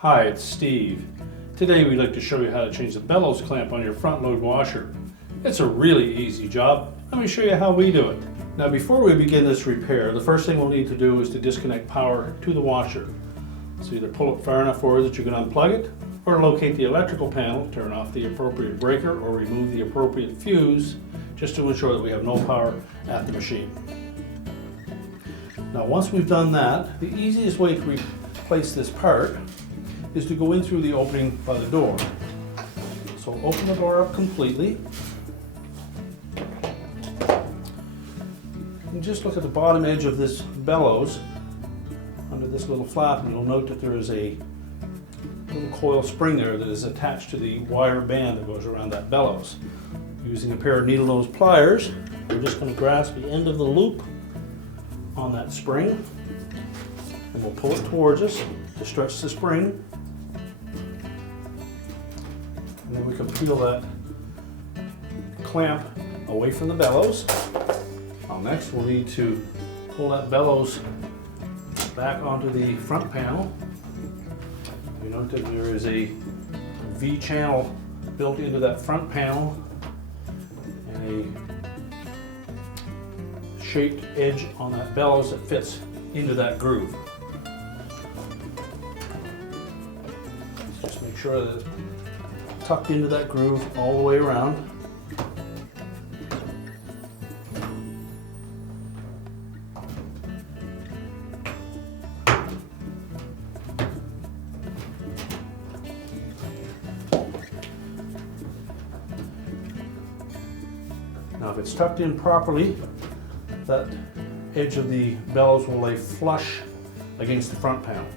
Hi, it's Steve. Today we'd like to show you how to change the bellows clamp on your front load washer. It's a really easy job. Let me show you how we do it. Now before we begin this repair, the first thing we'll need to do is to disconnect power to the washer. So either pull it far enough forward that you can unplug it, or locate the electrical panel, turn off the appropriate breaker, or remove the appropriate fuse, just to ensure that we have no power at the machine. Now once we've done that, the easiest way to replace this part is to go in through the opening by the door. So open the door up completely. And just look at the bottom edge of this bellows under this little flap, and you'll note that there is a little coil spring there that is attached to the wire band that goes around that bellows. Using a pair of needle nose pliers, we're just going to grasp the end of the loop on that spring, and we'll pull it towards us to stretch the spring. And then we can peel that clamp away from the bellows. Now next we'll need to pull that bellows back onto the front panel. You note that there is a V channel built into that front panel and a shaped edge on that bellows that fits into that groove. Just make sure that it's tucked into that groove all the way around. Now if it's tucked in properly, that edge of the bellows will lay flush against the front panel.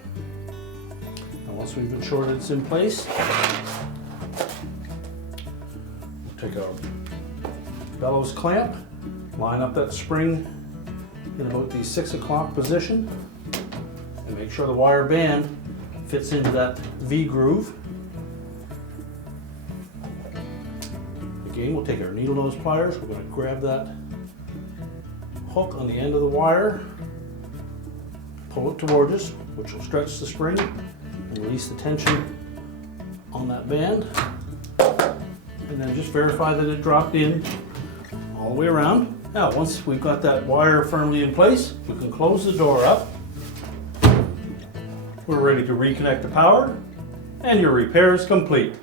And once we've ensured it's in place, we'll take our bellows clamp, line up that spring in about the 6 o'clock position, and make sure the wire band fits into that V groove. Again, we'll take our needle nose pliers, we're going to grab that hook on the end of the wire, pull it towards us, which will stretch the spring and release the tension on that band, and then just verify that it dropped in all the way around. Now once we've got that wire firmly in place, we can close the door up. We're ready to reconnect the power, and your repair is complete.